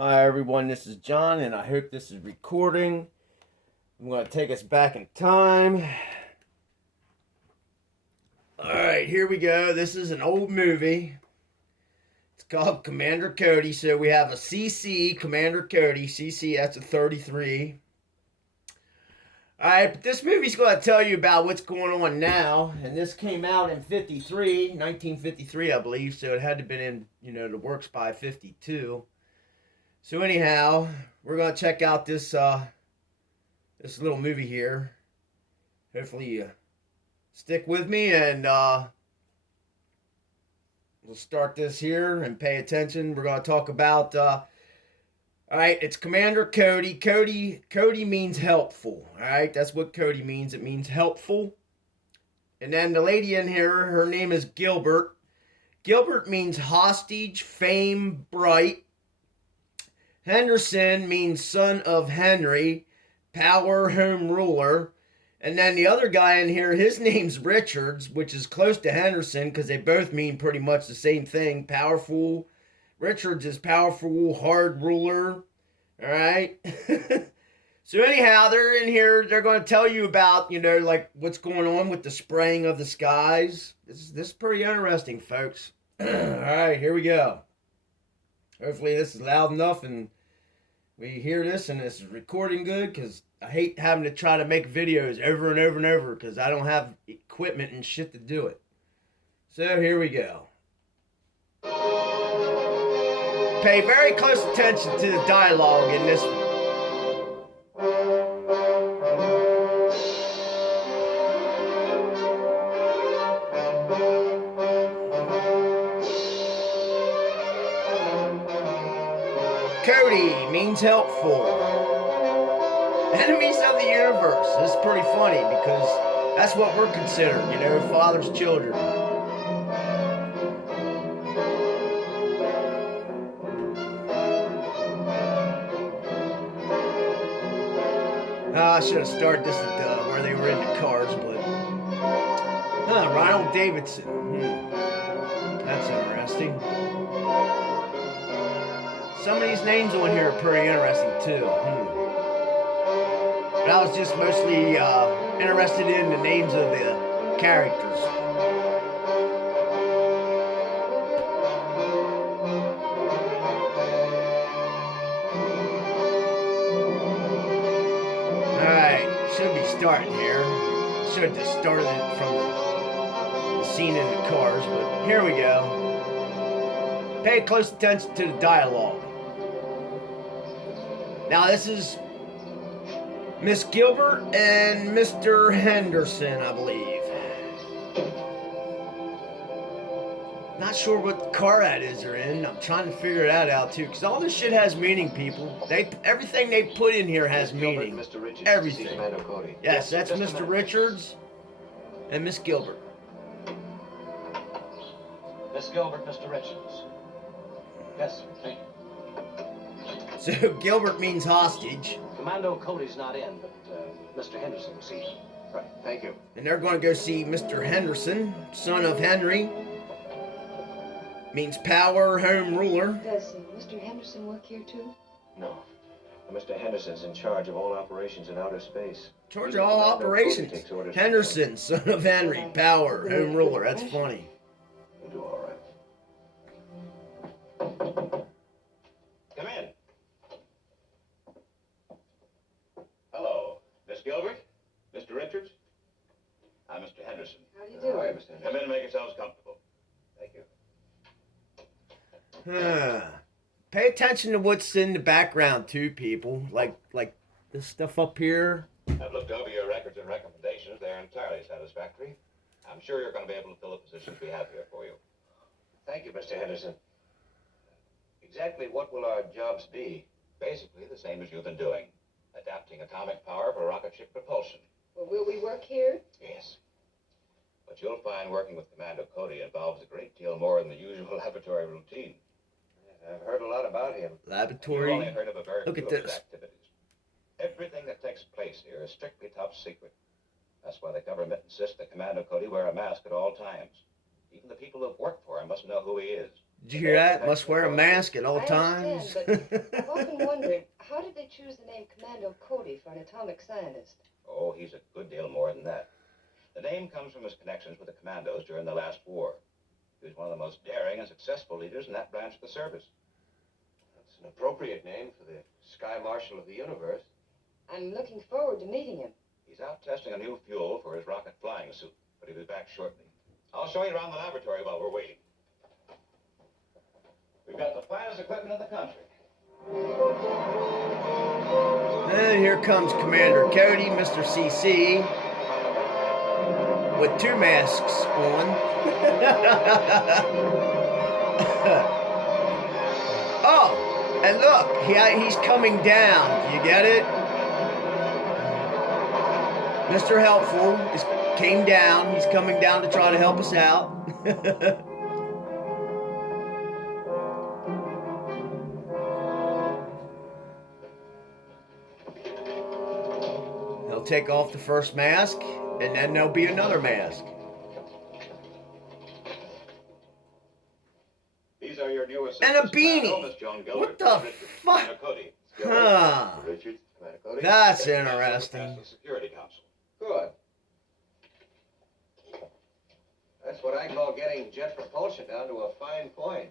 Hi everyone, this is John and I hope this is recording. I'm going to take us back in time. Alright, here we go. This is an old movie. It's called Commander Cody. So we have a CC, Commander Cody. CC, that's a 33. Alright, but this movie's going to tell you about what's going on now. And this came out in 1953, I believe. So it had to have been in, the works by 52. So anyhow, we're going to check out this this little movie here. Hopefully you stick with me and we'll start this here and pay attention. We're going to talk about, alright, it's Commander Cody. Cody means helpful, alright? That's what Cody means. It means helpful. And then the lady in here, her name is Gilbert. Gilbert means hostage, fame, bright. Henderson means son of Henry, power, home ruler. And then the other guy in here, his name's Richards, which is close to Henderson because they both mean pretty much the same thing. Powerful. Richards is powerful, hard ruler. All right. So anyhow, they're in here. They're going to tell you about, like what's going on with the spraying of the skies. This is pretty interesting, folks. All right, here we go. Hopefully this is loud enough and we hear this and this is recording good, because I hate having to try to make videos over and over and over because I don't have equipment and shit to do it. So here we go. Pay very close attention to the dialogue in this one. Cody means helpful. Enemies of the universe. This is pretty funny because that's what we're considered, father's children. I should have started this at where they were in the cars, but Ronald Davidson. That's interesting. Some of these names on here are pretty interesting too. But I was just mostly interested in the names of the characters. Alright, should be starting here. Should have just started it from the scene in the cars, but here we go. Pay close attention to the dialogue. Now this is Miss Gilbert and Mr. Henderson, I believe. Not sure what car that is they're in. I'm trying to figure that out too, because all this shit has meaning, people. Everything they put in here has meaning. Mr. Richards, everything. Commando Cody. Yes, that's Mr. Richards and Miss Gilbert. Miss Gilbert, Mr. Richards. Yes, sir. Thank you. So Gilbert means hostage. Commando Cody's not in, but Mr. Henderson will see him. Right, thank you. And they're going to go see Mr. Henderson, son of Henry. Means power, home ruler. Does Mr. Henderson work here too? No. Mr. Henderson's in charge of all operations in outer space. Charge of all operations. Henderson, son of Henry, power, home ruler. That's funny. You'll do all right. Come in. Hello, Miss Gilbert, Mr. Richards. I'm Mr. Henderson. How do you do? Hi, Mr. Henderson. Come in and make yourselves comfortable. Thank you. Pay attention to what's in the background too, people. Like this stuff up here. I've looked over your records and recommendations. They're entirely satisfactory. I'm sure you're going to be able to fill the positions we have here for you. Thank you, Mr. Henderson. Exactly what will our jobs be? Basically the same as you've been doing. Adapting atomic power for rocket ship propulsion. Well, will we work here? Yes. But you'll find working with Commando Cody involves a great deal more than the usual laboratory routine. I've heard a lot about him. Laboratory. You've only heard of a very Look at few of his this. activities. Everything that takes place here is strictly top secret. That's why the government insists that Commando Cody wear a mask at all times. Even the people who've worked for him must know who he is. Did you hear that? Must wear a mask at all I times. understand, but I've often wondered, how did they choose the name Commando Cody for an atomic scientist? Oh, he's a good deal more than that. The name comes from his connections with the commandos during the last war. He was one of the most daring and successful leaders in that branch of the service. That's an appropriate name for the Sky Marshal of the universe. I'm looking forward to meeting him. He's out testing a new fuel for his rocket flying suit, but he'll be back shortly. I'll show you around the laboratory while we're waiting. We've got the finest equipment in the country. And here comes Commander Cody, Mr. CC, with 2 masks on. Oh, and look, he's coming down. You get it? Mr. Helpful came down. He's coming down to try to help us out. He'll take off the first mask, and then there'll be another mask. These are your new And assistants. a beanie. What the fuck? Huh. Richard, Commander Cody. That's interesting. Security Council. Good. That's what I call getting jet propulsion down to a fine point.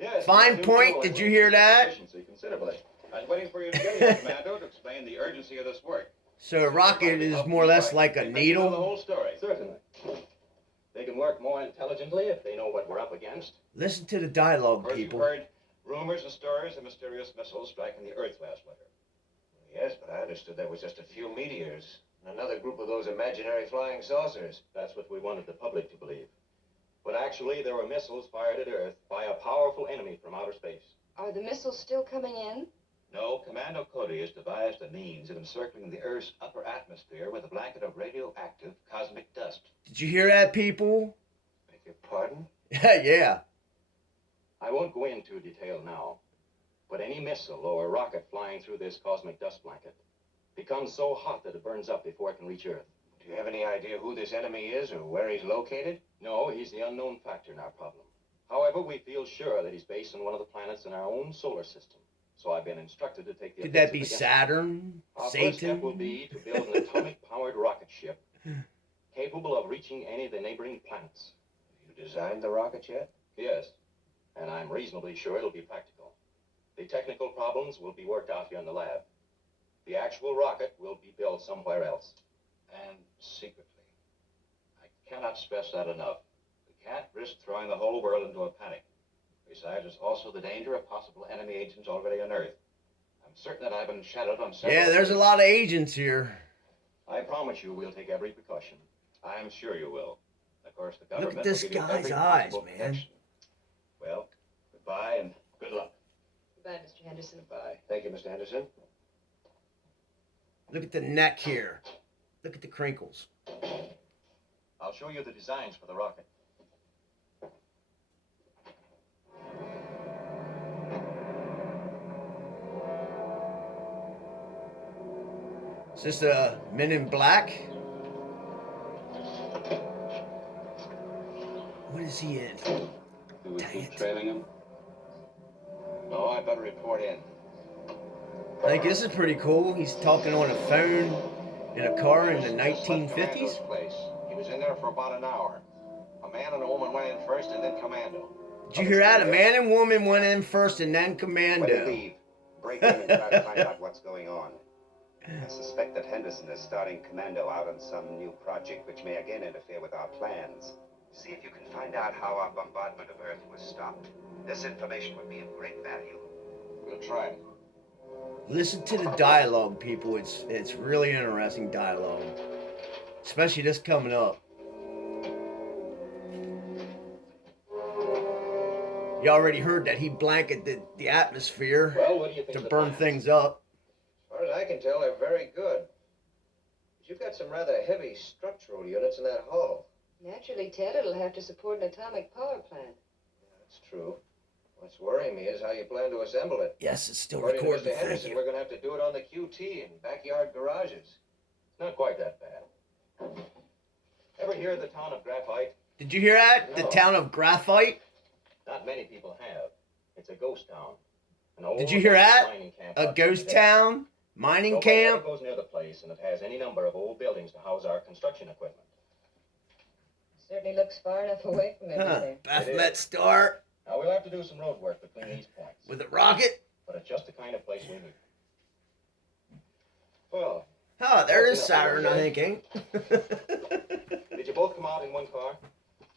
Yes. Fine point, did you hear that? Efficiency considerably. I was waiting for you to get here, Commando, to explain the urgency of this work. So a rocket is more or less like a The needle. whole story. Certainly. They can work more intelligently if they know what we're up against. Listen to the dialogue, Of course, you've people. heard rumors and stories of mysterious missiles striking the Earth last winter. Yes, but I understood there was just a few meteors and another group of those imaginary flying saucers. That's what we wanted the public to believe. But actually, there were missiles fired at Earth by a powerful enemy from outer space. Are the missiles still coming in? No, Commando Cody has devised a means of encircling the Earth's upper atmosphere with a blanket of radioactive cosmic dust. Did you hear that, people? Beg your pardon? Yeah. I won't go into detail now, but any missile or rocket flying through this cosmic dust blanket becomes so hot that it burns up before it can reach Earth. Do you have any idea who this enemy is or where he's located? No, he's the unknown factor in our problem. However, we feel sure that he's based on one of the planets in our own solar system. So I've been instructed to take the Could that offensive be against him. Saturn? Our first step will Satan? be to build an atomic-powered rocket ship capable of reaching any of the neighboring planets. You designed the rocket yet? Yes, and I'm reasonably sure it'll be practical. The technical problems will be worked out here in the lab. The actual rocket will be built somewhere else, and secretly. I cannot stress that enough. We can't risk throwing the whole world into a panic. Besides, there's also the danger of possible enemy agents already on Earth. I'm certain that I've been shadowed on several... Yeah, there's a lot of agents here. I promise you we'll take every precaution. I'm sure you will. Of course, the Look government at this will give you guy's every eyes, possible man. protection. Well, goodbye and good luck. Goodbye, Mr. Henderson. Goodbye. Thank you, Mr. Henderson. Look at the neck here. Look at the crinkles. I'll show you the designs for the rocket. Is this a Men in Black? What is he in? Do we Dang keep it. trailing him? No, I better report in. I think this is pretty cool. He's talking on a phone in a car in the Just left 1950s. Commando's place. He was in there for about an hour. A man and a woman went in first and then Commando. Did you hear that? A man and woman went in first and then When they Commando. leave, break in and try to find out what's going on. I suspect that Henderson is starting Commando out on some new project which may again interfere with our plans. See if you can find out how our bombardment of Earth was stopped. This information would be of great value. We'll try. Listen to the dialogue, people. It's really interesting dialogue. Especially this coming up. You already heard that he blanketed the atmosphere Well, what do you think to of the burn plans? things up. As far as I can tell, they're very good. But you've got some rather heavy structural units in that hull. Naturally, Ted, it'll have to support an atomic power plant. That's true. What's worrying me is how you plan to assemble it. Yes, it's still According to recording. Mr. Thank Henderson, you. we're going to have to do it on the QT in backyard garages. Not quite that bad. Ever hear of the town of Graphite? Did you hear that? The No. town of Graphite? Not many people have. It's a ghost town. An old Did you hear that? mining camp A out ghost there. town? Mining Nobody ever camp? goes near the place, and it has any number of old buildings to house our construction equipment. Certainly looks far enough away from Huh. everything. Baphomet Star Now, we'll have to do some road work between these points, with a rocket? but it's just the kind of place we need. Well, Oh, there is Saturn, I think, ain't? did you both come out in one car?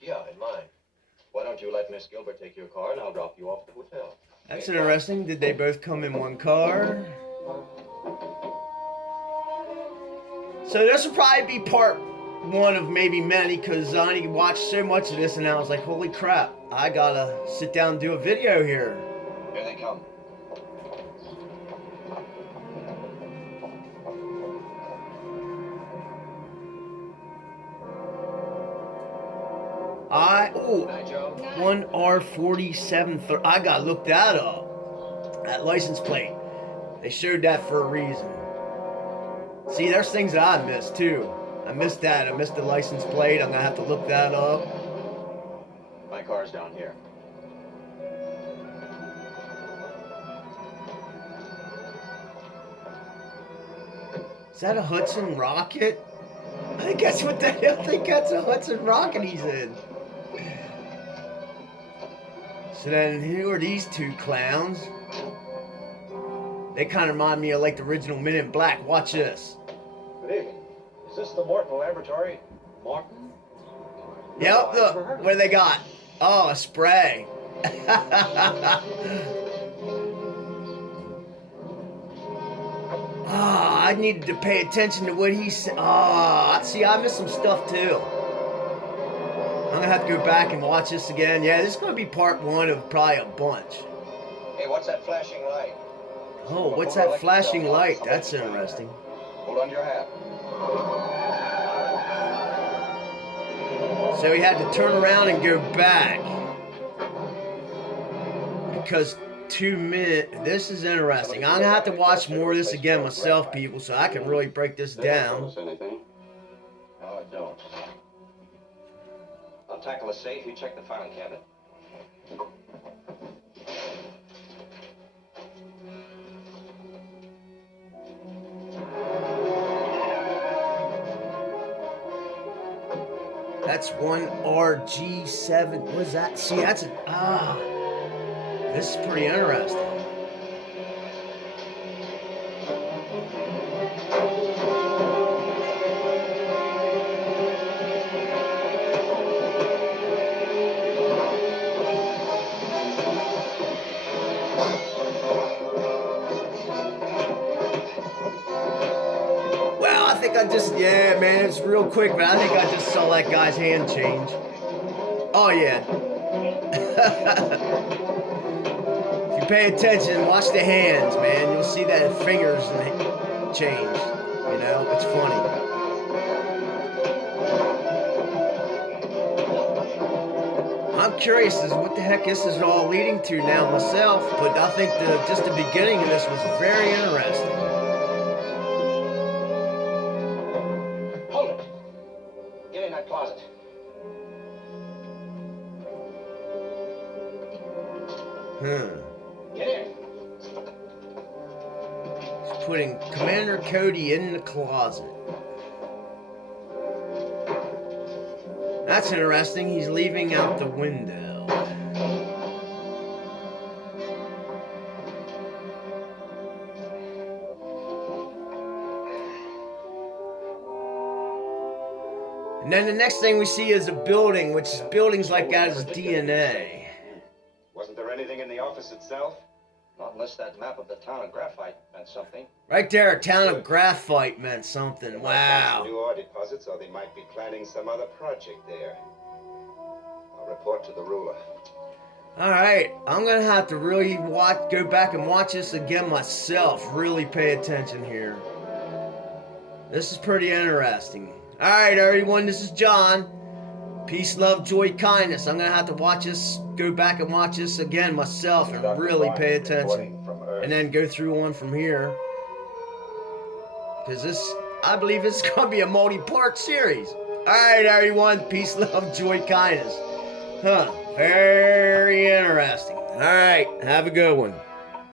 Yeah, in mine. Why don't you let Miss Gilbert take your car, and I'll drop you off at the hotel. That's interesting. Did they both come in one car? So this will probably be part one of maybe many, because I only watched so much of this and I was like, holy crap, I gotta sit down and do a video here. Here they come. Night, Joe. 1R47. I gotta look that up. That license plate. They showed that for a reason. See, there's things that I missed too. I missed that. I missed the license plate. I'm gonna have to look that up. My car's down here. Is that a Hudson rocket? I think that's what the hell. I think that's a Hudson rocket he's in. So then, who are these two clowns? They kind of remind me of like the original Men in Black. Watch this. Good evening. Is this the Morton Laboratory? Martin? Yep, look, what do they got? Oh, a spray. I needed to pay attention to what he said. See, I missed some stuff too. I'm gonna have to go back and watch this again. Yeah, this is gonna be part one of probably a bunch. Hey, what's that flashing light? Oh, what's that flashing light? That's interesting. Hold on to your hat. So he had to turn around and go back. Because 2 minutes. This is interesting. I'm gonna have to watch more of this again myself, people, so I can really break this down. Anything? No, I don't. I'll tackle the safe. You check the filing cabinet. That's 1RG7. What is that? See, that's a... This is pretty interesting. Well, I think I just... Yeah, man, it's real quick, but I think I just saw that guy's hand change. Oh, yeah. If you pay attention, watch the hands, man. You'll see that fingers change. You know, it's funny. I'm curious as what the heck this is all leading to now myself, but I think just the beginning of this was very interesting. Hold it. Get in that closet. Get in. He's putting Commander Cody in the closet. That's interesting. He's leaving out the window. And then the next thing we see is a building, which is buildings like that is DNA. Wasn't there anything in the office itself? Not unless that map of the town of Graphite meant something. Right there, a town of Graphite meant something. They might find some Wow. new ore deposits, or they might be planning some other project there. I'll report to the ruler. Alright, I'm gonna have to really go back and watch this again myself. Really pay attention here. This is pretty interesting. Alright, everyone, this is John. Peace, love, joy, kindness. I'm gonna have to watch this, go back and watch this again myself and really pay attention. And then go through one from here. Because this, I believe this is gonna be a multi-part series. Alright, everyone, peace, love, joy, kindness. Very interesting. All right, have a good one.